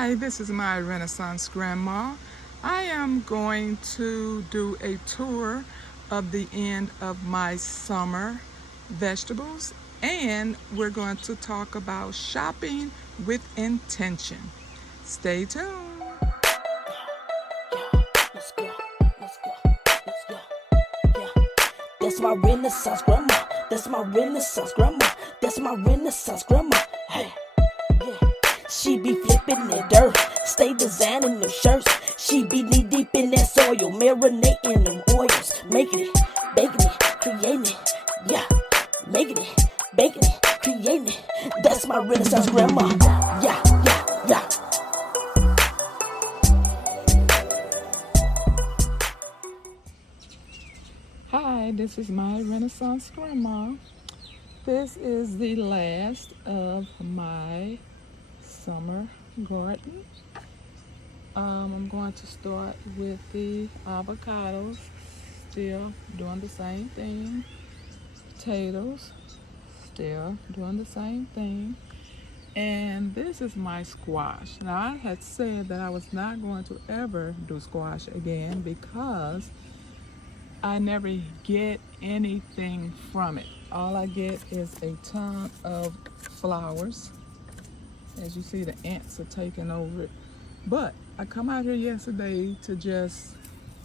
Hi, this is my Renaissance Grandma. I am going to do a tour of the end of my summer vegetables, and we're going to talk about shopping with intention. Stay tuned. Let's go, let's go, let's go. Yeah, that's my Renaissance grandma. That's my Renaissance grandma. That's my Renaissance grandma. Hey, yeah. She be flipping that dirt, stay designing them shirts. She be knee deep in that soil, marinating them oils, making it, baking it, creating it. Yeah, making it, baking it, creating it. That's my Renaissance grandma. Yeah, yeah, yeah. Hi, this is my Renaissance Grandma. This is the last of my summer garden. I'm going to start with the avocados, still doing the same thing. Potatoes, still doing the same thing. And this is my squash. Now, I had said that I was not going to ever do squash again because I never get anything from it. All I get is a ton of flowers. As you see, the ants are taking over it. But I come out here yesterday to just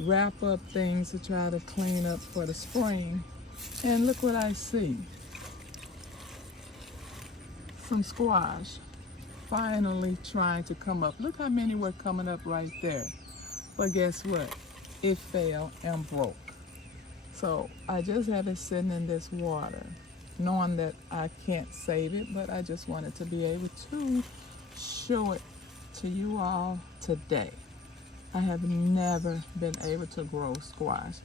wrap up things to try to clean up for the spring. And look what I see. Some squash finally trying to come up. Look how many were coming up right there. But guess what? It fell and broke. So I just have it sitting in this water, knowing that I can't save it, but I just wanted to be able to show it to you all today. I have never been able to grow squash.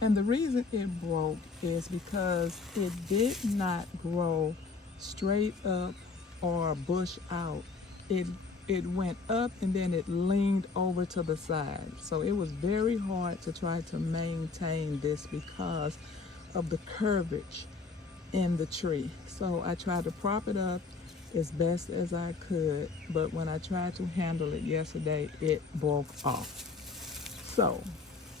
And the reason it broke is because it did not grow straight up or bush out. It went up and then it leaned over to the side. So it was very hard to try to maintain this because of the curvage in the tree. So I tried to prop it up as best as I could, but when I tried to handle it yesterday, it broke off. So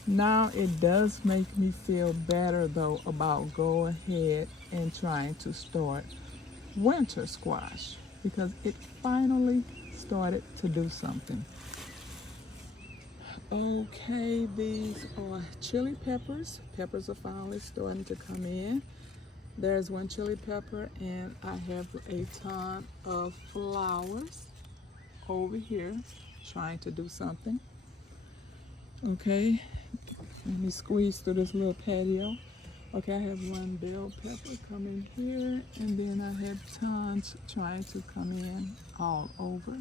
now it does make me feel better though about go ahead and trying to start winter squash because it finally started to do something. Okay, these are chili peppers. Peppers are finally starting to come in. There's one chili pepper, and I have a ton of flowers over here trying to do something. Okay, let me squeeze through this little patio. Okay, I have one bell pepper coming here, and then I have tons trying to come in all over.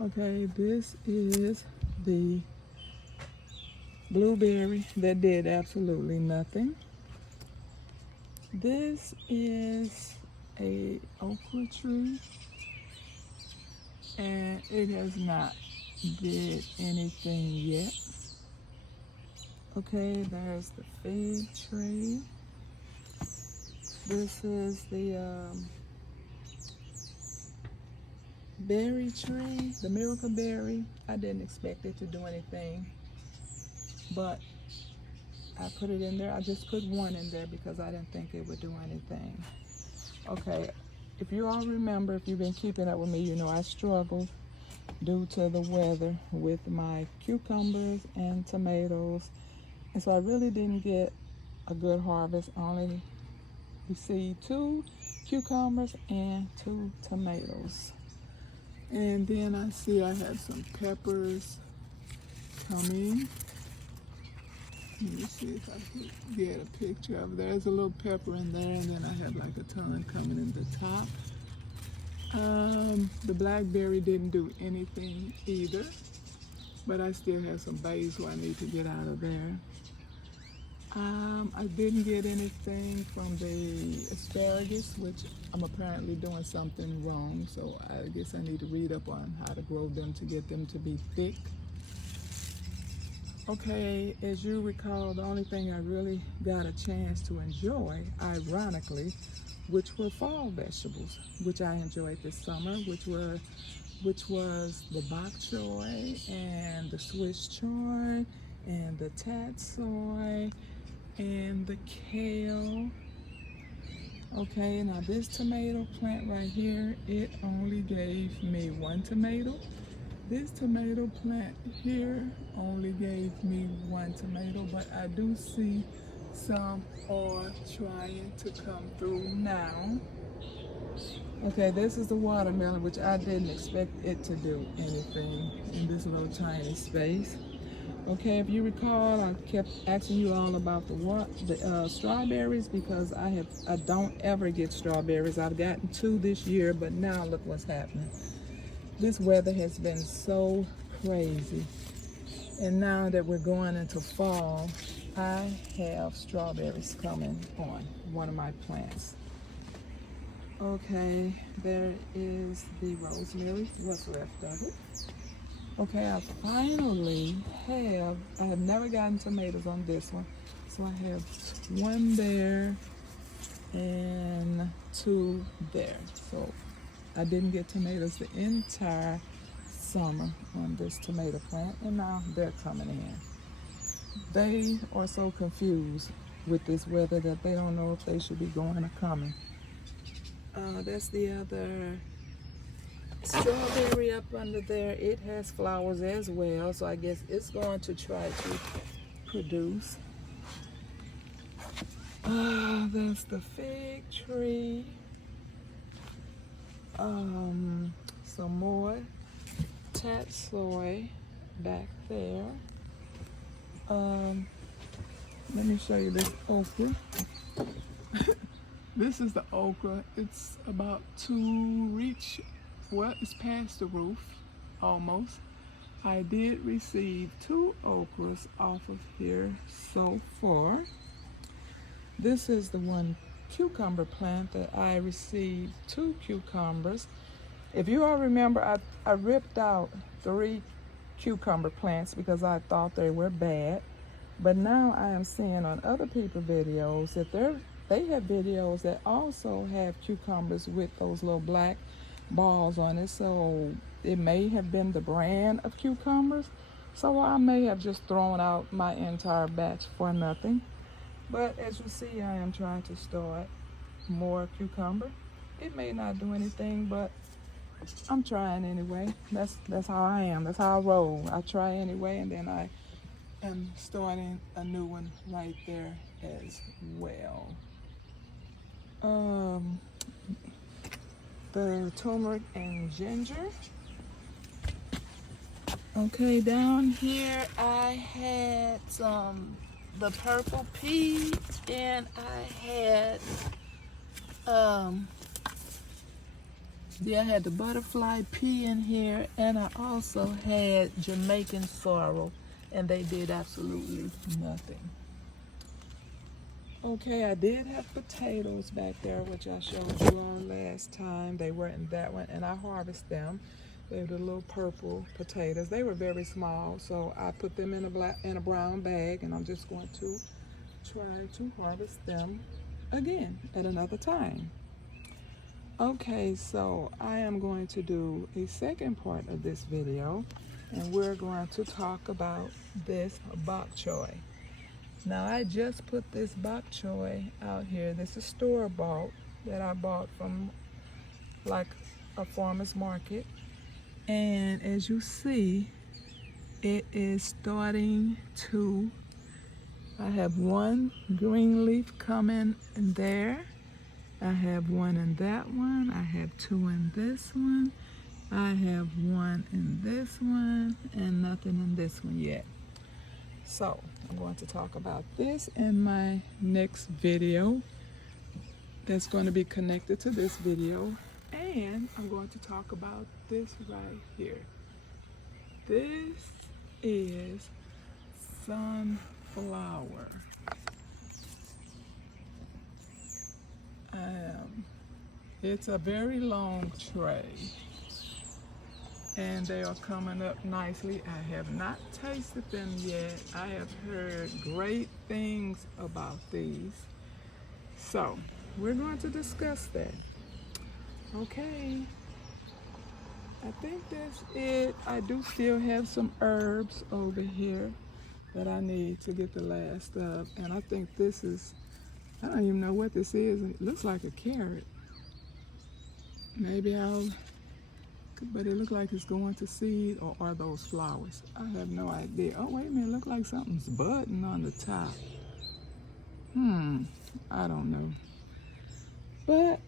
Okay, this is the blueberry that did absolutely nothing. This is a okra tree, and it has not did anything yet. Okay, there's the fig tree. This is the berry tree, the miracle berry. I didn't expect it to do anything, but I put it in there. I just put one in there because I didn't think it would do anything. Okay, if you all remember, if you've been keeping up with me, you know I struggled due to the weather with my cucumbers and tomatoes. And so I really didn't get a good harvest. I only received 2 cucumbers and 2 tomatoes. And then I see I have some peppers coming. Let me see if I can get a picture of it. There's a little pepper in there, and then I have like a ton coming in the top. The blackberry didn't do anything either, but I still have some basil I need to get out of there. I didn't get anything from the asparagus, which I'm apparently doing something wrong, so I guess I need to read up on how to grow them to get them to be thick. Okay, as you recall, the only thing I really got a chance to enjoy, ironically, which were fall vegetables, which I enjoyed this summer, which were which was the bok choy and the Swiss chard and the tatsoi and the kale. Okay, now this tomato plant right here, it only gave me one tomato. This tomato plant here only gave me one tomato, but I do see some are trying to come through now. Okay, this is the watermelon, which I didn't expect it to do anything in this little tiny space. Okay, if you recall, I kept asking you all about the strawberries because I don't ever get strawberries. I've gotten 2 this year, but now look what's happening. This weather has been so crazy, and now that we're going into fall, I have strawberries coming on one of my plants. Okay, there is the rosemary, what's left of it. Okay, I finally I have never gotten tomatoes on this one. So I have 1 there and 2 there. So I didn't get tomatoes the entire summer on this tomato plant, and now they're coming in. They are so confused with this weather that they don't know if they should be going or coming. That's the other strawberry up under there. It has flowers as well, so I guess it's going to try to produce. That's the fig tree. Some more tatsoi back there. Let me show you this okra. This is the okra. It's about to reach, well, it's past the roof, almost. I did receive 2 okras off of here so far. This is the one cucumber plant that I received 2 cucumbers. If you all remember, I ripped out 3 cucumber plants because I thought they were bad. But now I am seeing on other people's videos that they have videos that also have cucumbers with those little black balls on it. So it may have been the brand of cucumbers. So I may have just thrown out my entire batch for nothing. But as you see, I am trying to start more cucumber. It may not do anything, but I'm trying anyway. That's how I am. That's how I roll. I try anyway, and then I am starting a new one right there as well. The turmeric and ginger. Okay, down here I had the purple pea, and I had I had the butterfly pea in here, and I also had Jamaican sorrel, and they did absolutely nothing. Okay, I did have potatoes back there, which I showed you all last time. They were in that one, and I harvested them. They were the little purple potatoes. They were very small, so I put them in a brown bag, and I'm just going to try to harvest them again at another time. Okay, so I am going to do a second part of this video, and we're going to talk about this bok choy. Now I just put this bok choy out here. This is store-bought that I bought from like a farmer's market. And as you see, it is starting to, I have 1 green leaf coming in there. I have 1 in that one. I have 2 in this one. I have 1 in this one, and nothing in this one yet. So I'm going to talk about this in my next video that's going to be connected to this video. And I'm going to talk about this right here. This is sunflower. It's a very long tray, and they are coming up nicely. I have not tasted them yet. I have heard great things about these. So we're going to discuss that. Okay. I think that's it. I do still have some herbs over here that I need to get the last of. And I think this is, I don't even know what this is. It looks like a carrot. Maybe but it looks like it's going to seed, or are those flowers? I have no idea. Oh, wait a minute, it looks like something's budding on the top. I don't know. But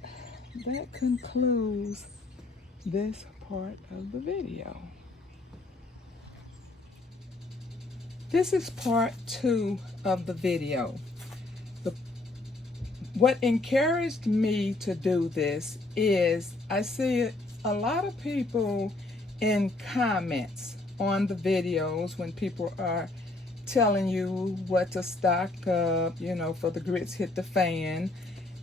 that concludes this part of the video. This is part 2 of the video. What encouraged me to do this is I see a lot of people in comments on the videos when people are telling you what to stock up, for the grits hit the fan.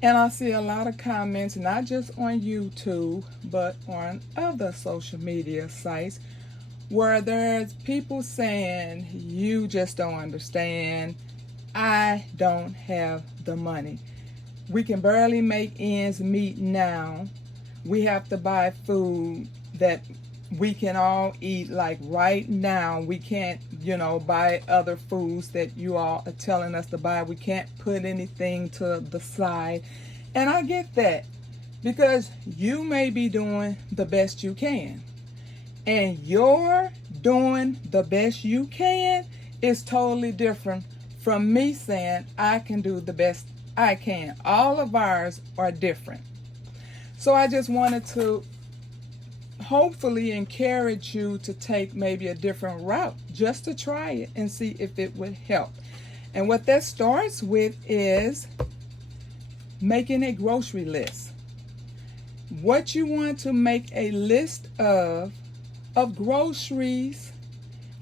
And I see a lot of comments, not just on YouTube, but on other social media sites, where there's people saying, you just don't understand. I don't have the money. We can barely make ends meet now. We have to buy food that we can all eat like right now. We can't, buy other foods that you all are telling us to buy. We can't put anything to the side. And I get that, because you may be doing the best you can. And your doing the best you can is totally different from me saying I can do the best I can. All of ours are different. So I just wanted to hopefully encourage you to take maybe a different route, just to try it and see if it would help. And what that starts with is making a grocery list. What you want to make a list of groceries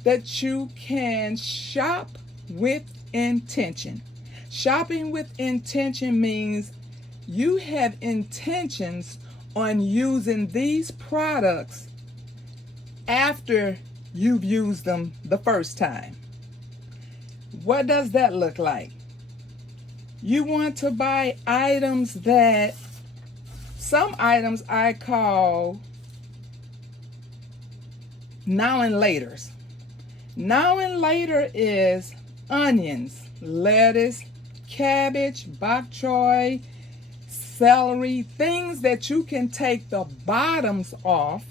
that you can shop with intention. Shopping with intention means you have intentions on using these products after you've used them the first time. What does that look like? You want to buy items that, some items I call now and laters. Now and later is onions, lettuce, cabbage, bok choy, celery, things that you can take the bottoms off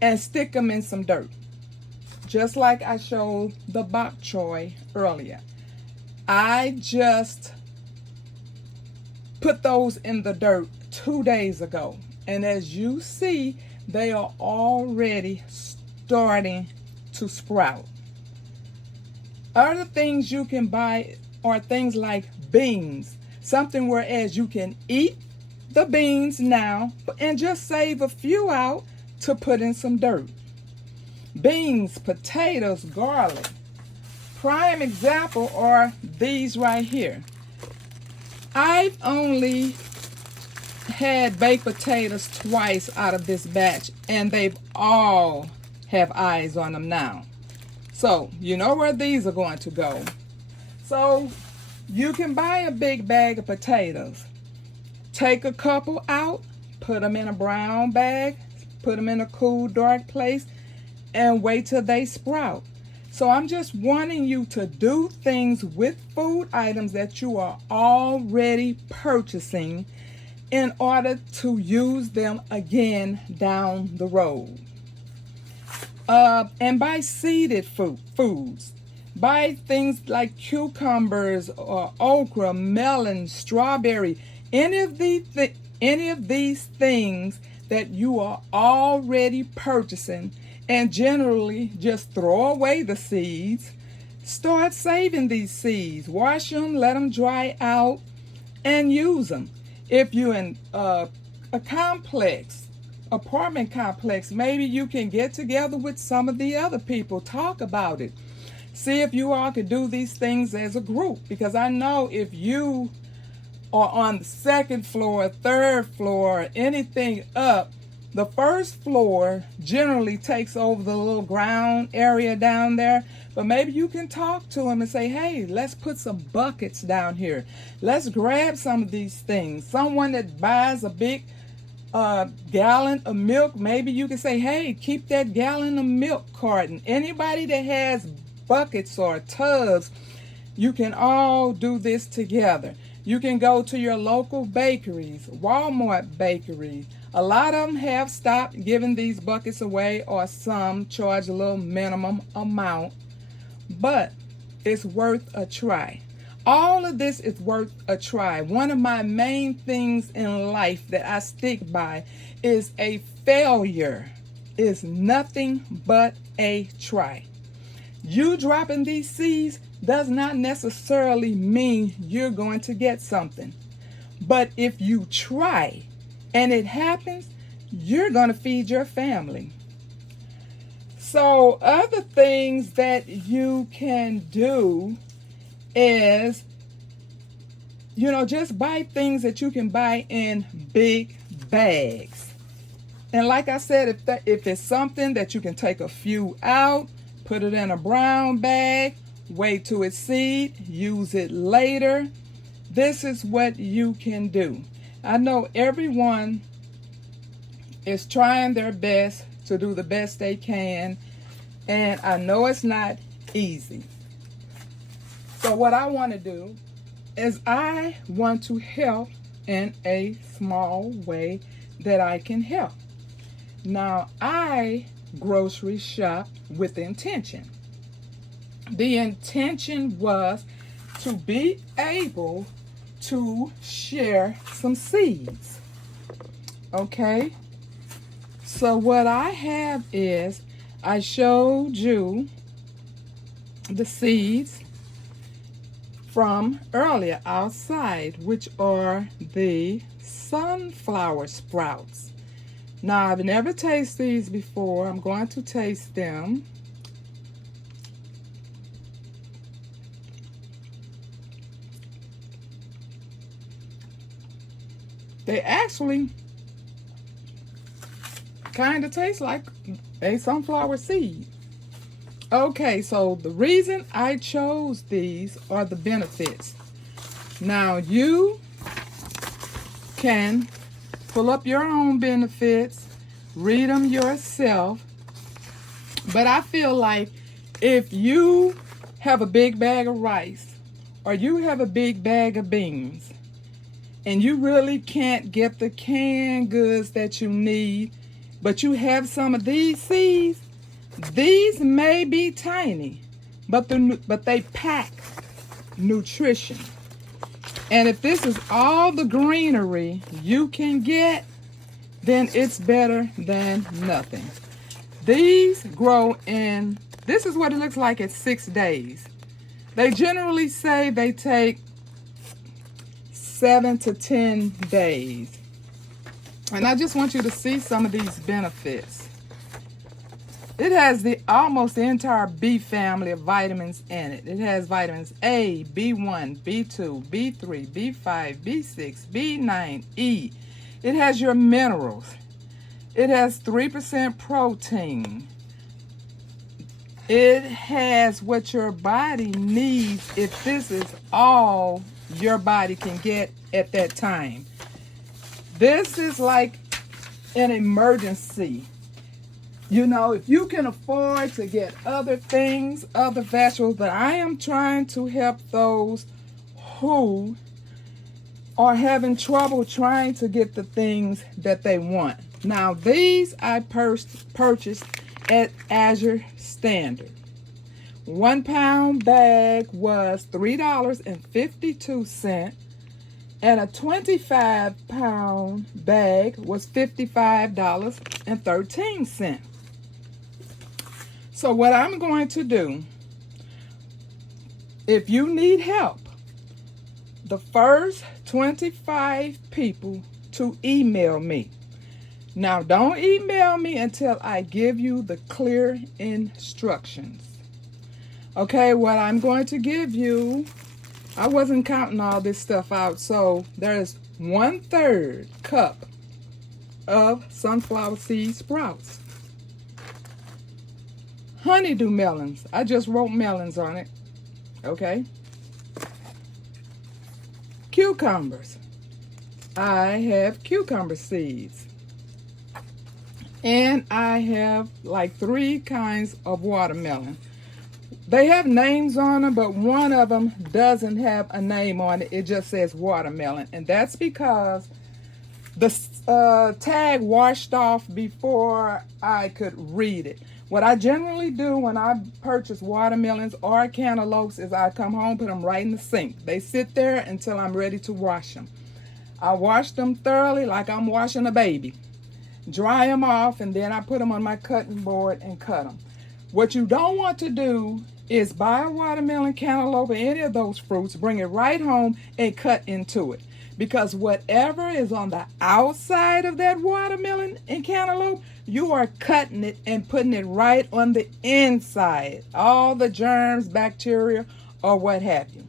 and stick them in some dirt. Just like I showed the bok choy earlier. I just put those in the dirt 2 days ago. And as you see, they are already starting to sprout. Other things you can buy are things like beans. Something whereas you can eat the beans now and just save a few out to put in some dirt. Beans, potatoes, garlic. Prime example are these right here. I've only had baked potatoes twice out of this batch, and they've all have eyes on them now. So you know where these are going to go. So you can buy a big bag of potatoes. Take a couple out, put them in a brown bag, put them in a cool, dark place, and wait till they sprout. So I'm just wanting you to do things with food items that you are already purchasing in order to use them again down the road. And buy seeded foods. Buy things like cucumbers or okra, melon, strawberry, any of these things that you are already purchasing, and generally just throw away the seeds. Start saving these seeds. Wash them, let them dry out, and use them. If you're in a apartment complex, maybe you can get together with some of the other people, talk about it. See if you all could do these things as a group, because I know if you are on the second floor, third floor, anything up, the first floor generally takes over the little ground area down there. But maybe you can talk to them and say, hey, let's put some buckets down here. Let's grab some of these things. Someone that buys a big a gallon of milk, maybe you can say, hey, keep that gallon of milk carton. Anybody that has buckets or tubs, you can all do this together. You can go to your local bakeries, Walmart bakeries. A lot of them have stopped giving these buckets away, or some charge a little minimum amount, but it's worth a try. All of this is worth a try. One of my main things in life that I stick by is a failure is nothing but a try. You dropping these seeds does not necessarily mean you're going to get something. But if you try and it happens, you're going to feed your family. So other things that you can do is, just buy things that you can buy in big bags. And like I said, if it's something that you can take a few out, put it in a brown bag, wait till it's seed, use it later. This is what you can do. I know everyone is trying their best to do the best they can, and I know it's not easy. So what I want to do is I want to help in a small way that I can help. Now, I grocery shop with intention. The intention was to be able to share some seeds. Okay? So what I have is, I showed you the seeds from earlier outside, which are the sunflower sprouts. Now, I've never tasted these before. I'm going to taste them. They actually kind of taste like a sunflower seed. Okay, so the reason I chose these are the benefits. Now, you can pull up your own benefits, read them yourself, but I feel like if you have a big bag of rice or you have a big bag of beans and you really can't get the canned goods that you need, but you have some of these seeds, these may be tiny, but they pack nutrition. And if this is all the greenery you can get, then it's better than nothing. These grow in, this is what it looks like at 6 days. They generally say they take 7 to 10 days. And I just want you to see some of these benefits. It has almost the entire B family of vitamins in it. It has vitamins A, B1, B2, B3, B5, B6, B9, E. It has your minerals. It has 3% protein. It has what your body needs if this is all your body can get at that time. This is like an emergency. If you can afford to get other things, other vegetables, but I am trying to help those who are having trouble trying to get the things that they want. Now, these I purchased at Azure Standard. 1 pound bag was $3.52, and a 25-pound bag was $55.13. So what I'm going to do, if you need help, the first 25 people to email me. Now, don't email me until I give you the clear instructions. Okay, what I'm going to give you, I wasn't counting all this stuff out, so there's 1/3 cup of sunflower seed sprouts. Honeydew melons. I just wrote melons on it. Okay. Cucumbers. I have cucumber seeds. And I have like 3 kinds of watermelon. They have names on them, but one of them doesn't have a name on it. It just says watermelon. And that's because the tag washed off before I could read it. What I generally do when I purchase watermelons or cantaloupes is I come home, put them right in the sink. They sit there until I'm ready to wash them. I wash them thoroughly like I'm washing a baby. Dry them off, and then I put them on my cutting board and cut them. What you don't want to do is buy a watermelon, cantaloupe, or any of those fruits, bring it right home and cut into it. Because whatever is on the outside of that watermelon and cantaloupe, you are cutting it and putting it right on the inside. All the germs, bacteria, or what have you.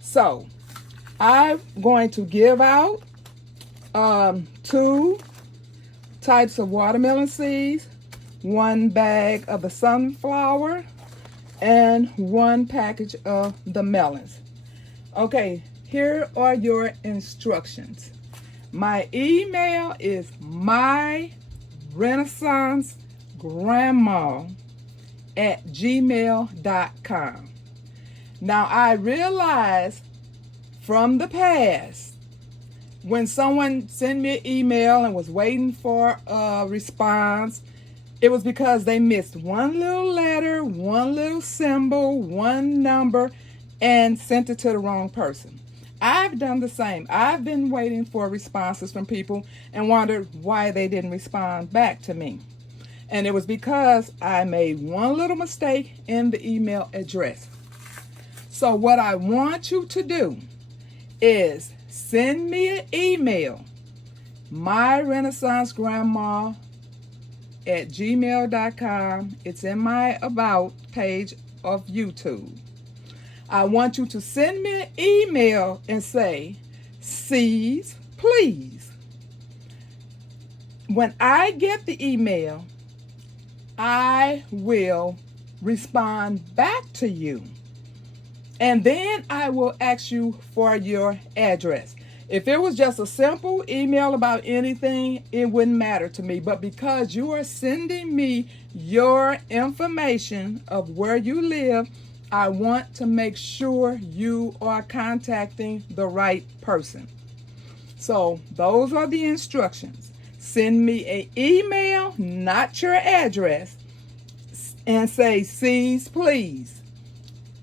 So, I'm going to give out 2 types of watermelon seeds, 1 bag of the sunflower, and 1 package of the melons. Okay, here are your instructions. My email is myrenaissancegrandma@gmail.com. Now, I realize from the past, when someone sent me an email and was waiting for a response, it was because they missed one little letter, one little symbol, one number, and sent it to the wrong person. I've done the same. I've been waiting for responses from people and wondered why they didn't respond back to me. And it was because I made one little mistake in the email address. So what I want you to do is send me an email, myrenaissancegrandma@gmail.com. It's in my About page of YouTube. I want you to send me an email and say, "Seeds, please." When I get the email, I will respond back to you. And then I will ask you for your address. If it was just a simple email about anything, it wouldn't matter to me. But because you are sending me your information of where you live, I want to make sure you are contacting the right person. So those are the instructions. Send me an email, not your address, and say, "Seeds, please."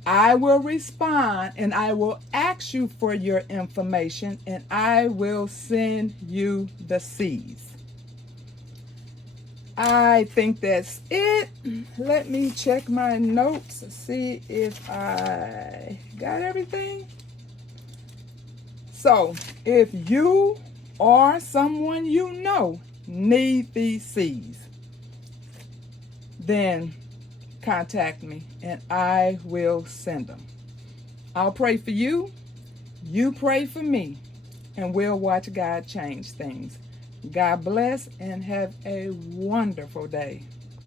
I will respond and I will ask you for your information and I will send you the seeds. I think that's it. Let me check my notes to see if I got everything. So, if you or someone you know need these seeds, then contact me and I will send them. I'll pray for you, you pray for me, and we'll watch God change things. God bless and have a wonderful day.